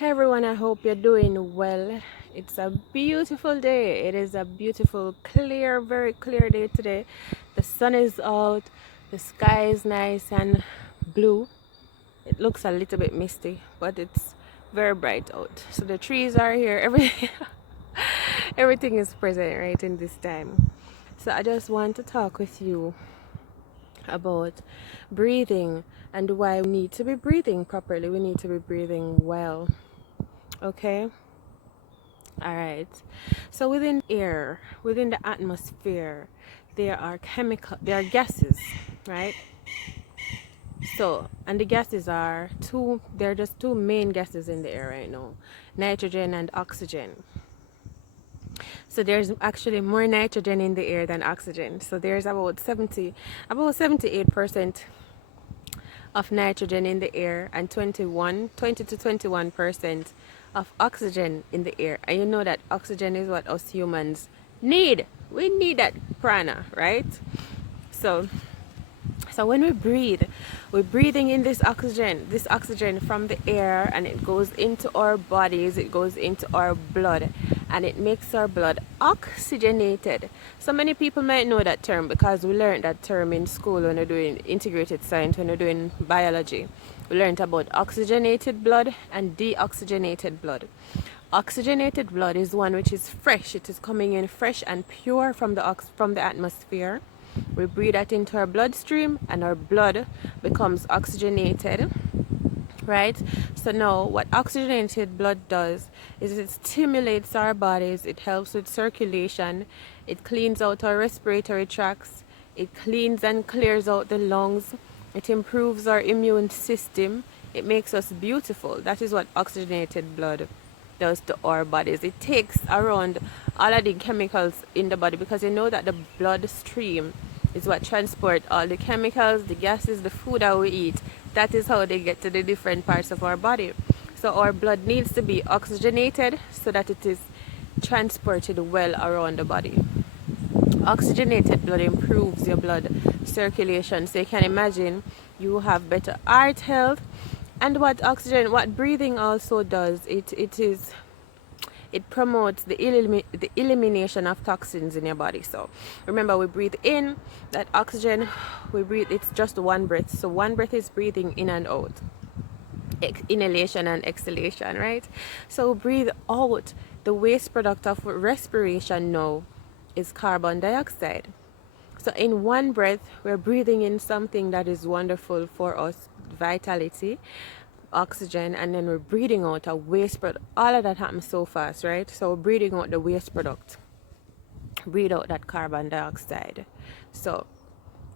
Hey everyone, I hope you're doing well. It's a beautiful day. It is a beautiful, clear, very clear day today. The sun is out, the sky is nice and blue. It looks a little bit misty, but it's very bright out. So the trees are here, everything is present right in this time. So I just want to talk with you about breathing and why we need to be breathing properly. We need to be breathing well. Okay? All right. So within air, within the atmosphere, there are gases, right? So, and the gases are there are just two main gases in the air right now, nitrogen and oxygen. So there's actually more nitrogen in the air than oxygen. So there's about 78% of nitrogen in the air and 20 to 21% of oxygen in the air. And you know that oxygen is what us humans need. We need that prana, right? So when we breathe, we're breathing in this oxygen from the air, and it goes into our bodies, it goes into our blood, and it makes our blood oxygenated. So many people might know that term because we learned that term in school when we're doing integrated science, when we're doing biology. We learned about oxygenated blood and deoxygenated blood. Oxygenated blood is one which is fresh. It is coming in fresh and pure from the atmosphere. We breathe that into our bloodstream, and our blood becomes oxygenated, right? So now what oxygenated blood does is it stimulates our bodies, it helps with circulation, it cleans out our respiratory tracts, it cleans and clears out the lungs, it improves our immune system, it makes us beautiful. That is what oxygenated blood does to our bodies. It takes around all of the chemicals in the body, because you know that the bloodstream is what transport all the chemicals, the gases, the food that we eat. That is how they get to the different parts of our body. So our blood needs to be oxygenated so that it is transported well around the body. Oxygenated blood improves your blood circulation. So you can imagine you have better heart health. And what breathing also does, it promotes the elimination of toxins in your body. So remember, we breathe in that oxygen, it's just one breath. So one breath is breathing in and out, inhalation and exhalation, right? So breathe out. The waste product of respiration now is carbon dioxide. So in one breath, we're breathing in something that is wonderful for us, vitality, oxygen, and then we're breathing out a waste product. All of that happens so fast, right? So we're breathing out the waste product. Breathe out that carbon dioxide. So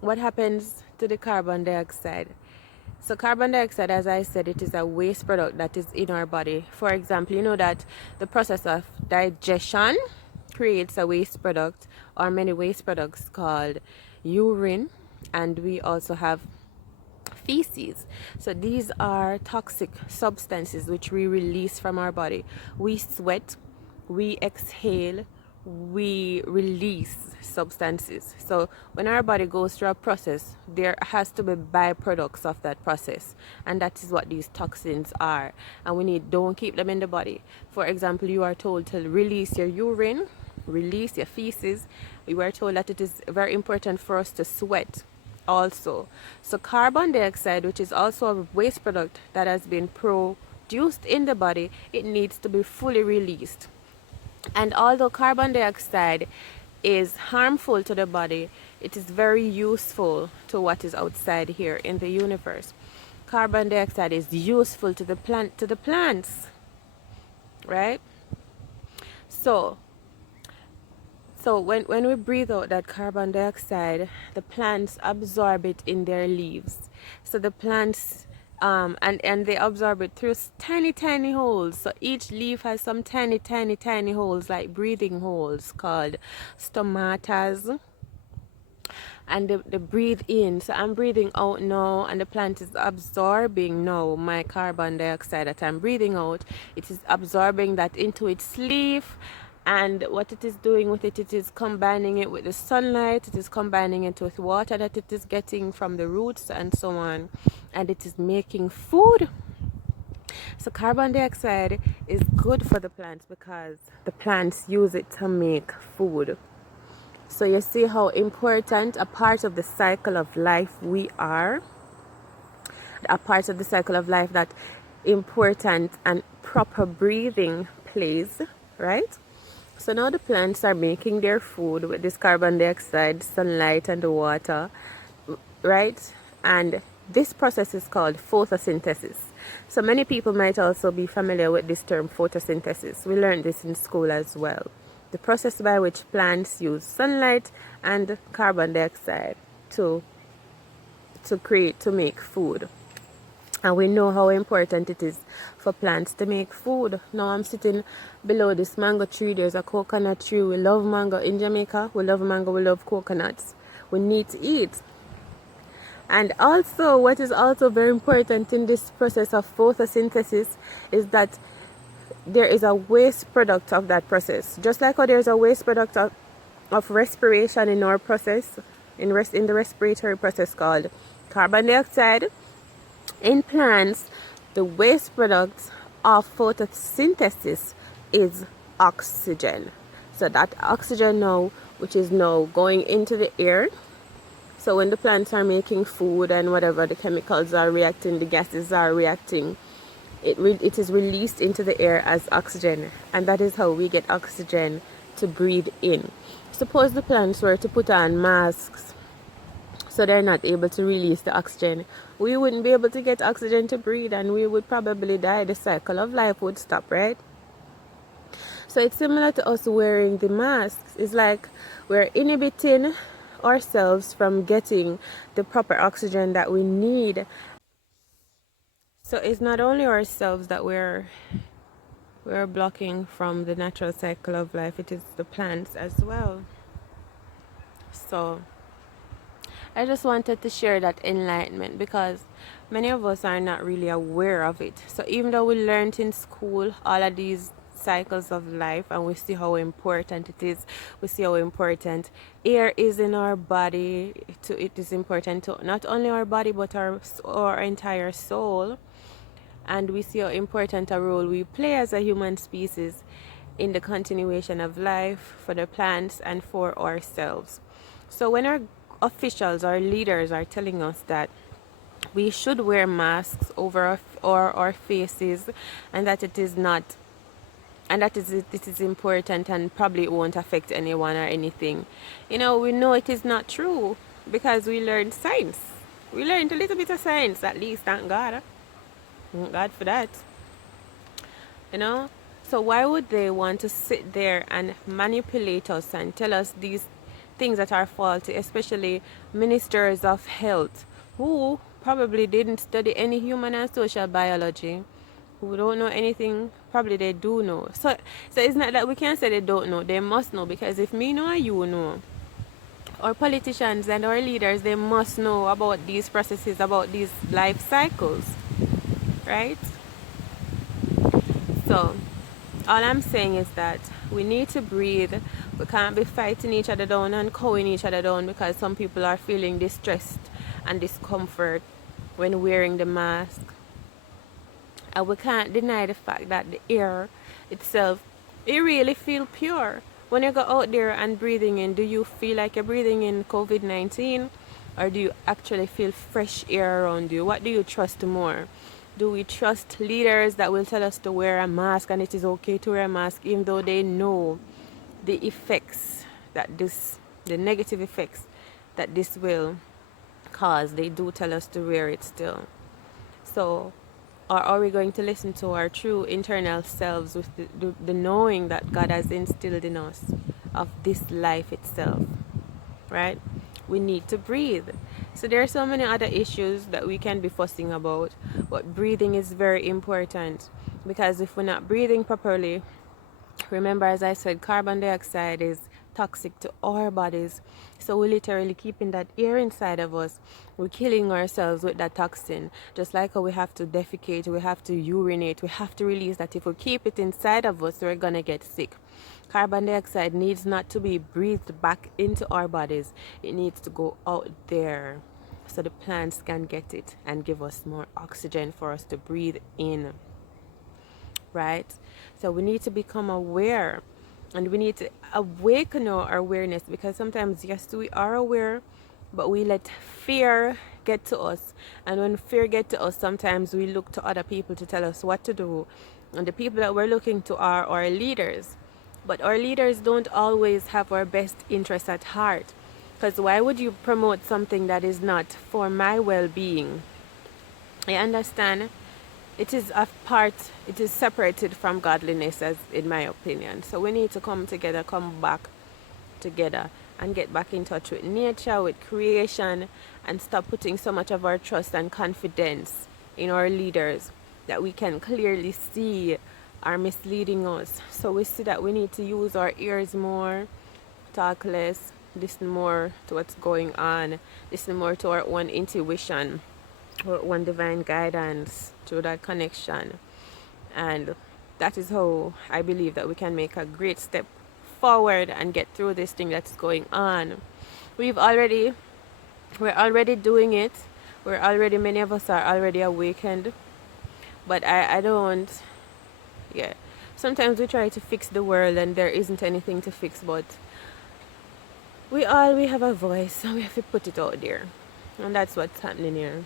what happens to the carbon dioxide? So carbon dioxide, as I said, it is a waste product that is in our body. For example, you know that the process of digestion creates a waste product, or many waste products, called urine, and we also have feces. So these are toxic substances which we release from our body. We sweat, we exhale, we release substances. So when our body goes through a process, there has to be byproducts of that process, and that is what these toxins are. And don't keep them in the body. For example, you are told to release your urine, release your feces. We were told that it is very important for us to sweat also. So carbon dioxide, which is also a waste product that has been produced in the body, it needs to be fully released. And although carbon dioxide is harmful to the body, it is very useful to what is outside here in the universe. Carbon dioxide is useful to the plants, right? So when we breathe out that carbon dioxide, the plants absorb it in their leaves. So the plants, and they absorb it through tiny holes. So each leaf has some tiny holes, like breathing holes, called stomatas. And they breathe in. So I'm breathing out now, and the plant is absorbing now my carbon dioxide that I'm breathing out. It is absorbing that into its leaf, and what it is doing with it, it is combining it with the sunlight, it is combining it with water that it is getting from the roots and so on, and it is making food. So carbon dioxide is good for the plants because the plants use it to make food. So you see how important a part of the cycle of life we are, a part of the cycle of life that important and proper breathing plays, right? So now the plants are making their food with this carbon dioxide, sunlight, and the water, right? And this process is called photosynthesis. So many people might also be familiar with this term photosynthesis. We learned this in school as well. The process by which plants use sunlight and carbon dioxide to make food. And we know how important it is for plants to make food. Now I'm sitting below this mango tree. There's a coconut tree. We love mango in Jamaica. We love mango. We love coconuts. We need to eat. And also, what is also very important in this process of photosynthesis is that there is a waste product of that process. Just like how there's a waste product of respiration in our process, in the respiratory process called carbon dioxide. In plants, the waste product of photosynthesis is oxygen. So that oxygen now, which is now going into the air. So when the plants are making food and whatever, the chemicals are reacting, the gases are reacting, it is released into the air as oxygen. And that is how we get oxygen to breathe in. Suppose the plants were to put on masks so they're not able to release the oxygen, we wouldn't be able to get oxygen to breathe and we would probably die. The cycle of life would stop, right? So it's similar to us wearing the masks. It's like we're inhibiting ourselves from getting the proper oxygen that we need. So it's not only ourselves that we're blocking from the natural cycle of life, it is the plants as well. So I just wanted to share that enlightenment because many of us are not really aware of it. So even though we learned in school all of these cycles of life and we see how important it is, we see how important air is in our body, it is important to not only our body but our entire soul. And we see how important a role we play as a human species in the continuation of life for the plants and for ourselves. So when our officials or leaders are telling us that we should wear masks over our faces and that it is not, and that it is important and probably it won't affect anyone or anything, we know it is not true because we learned science. We learned a little bit of science, at least. Thank God. Thank God for that. So why would they want to sit there and manipulate us and tell us these things that are faulty, especially ministers of health who probably didn't study any human and social biology, who don't know anything? Probably they do know. So it's not that we can say they don't know. They must know, because if me know, you know. Our politicians and our leaders, they must know about these processes, about these life cycles, right? So all I'm saying is that we need to breathe. We can't be fighting each other down and cowing each other down because some people are feeling distressed and discomfort when wearing the mask. And we can't deny the fact that the air itself, it really feels pure. When you go out there and breathing in, do you feel like you're breathing in COVID-19? Or do you actually feel fresh air around you? What do you trust more? Do we trust leaders that will tell us to wear a mask and it is okay to wear a mask even though they know the effects that the negative effects that this will cause? They do tell us to wear it still. So, or are we going to listen to our true internal selves with the knowing that God has instilled in us of this life itself, right? We need to breathe. So there are so many other issues that we can be fussing about, but breathing is very important, because if we're not breathing properly, remember, as I said, carbon dioxide is toxic to our bodies. So we're literally keeping that air inside of us. We're killing ourselves with that toxin. Just like how we have to defecate, we have to urinate, we have to release that. If we keep it inside of us, we're gonna get sick. Carbon dioxide needs not to be breathed back into our bodies. It needs to go out there so the plants can get it and give us more oxygen for us to breathe in. right? So we need to become aware, and we need to awaken our awareness, because sometimes, yes, we are aware, but we let fear get to us. And when fear get to us, sometimes we look to other people to tell us what to do. And the people that we're looking to are our leaders. But our leaders don't always have our best interests at heart. Because why would you promote something that is not for my well-being? I understand it is separated from godliness, as in my opinion. So we need to come together, come back together, and get back in touch with nature, with creation, and stop putting so much of our trust and confidence in our leaders that we can clearly see are misleading us. So we see that we need to use our ears more, talk less, listen more to what's going on, listen more to our own intuition, our own divine guidance through that connection. And that is how I believe that we can make a great step forward and get through this thing that's going on. We're already doing it. Many of us are already awakened. But I don't, yeah. Sometimes we try to fix the world and there isn't anything to fix, but we have a voice and we have to put it out there. And that's what's happening here.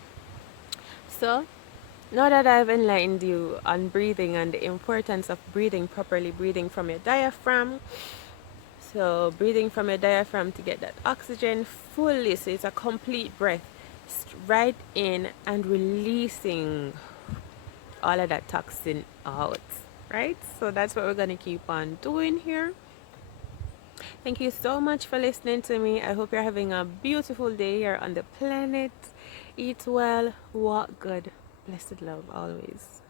So, now that I've enlightened you on breathing and the importance of breathing properly, breathing from your diaphragm. So, breathing from your diaphragm to get that oxygen fully, so it's a complete breath, right in, and releasing all of that toxin out, right? So, that's what we're going to keep on doing here. Thank you so much for listening to me. I hope you're having a beautiful day here on the planet. Eat well, walk good. Blessed love always.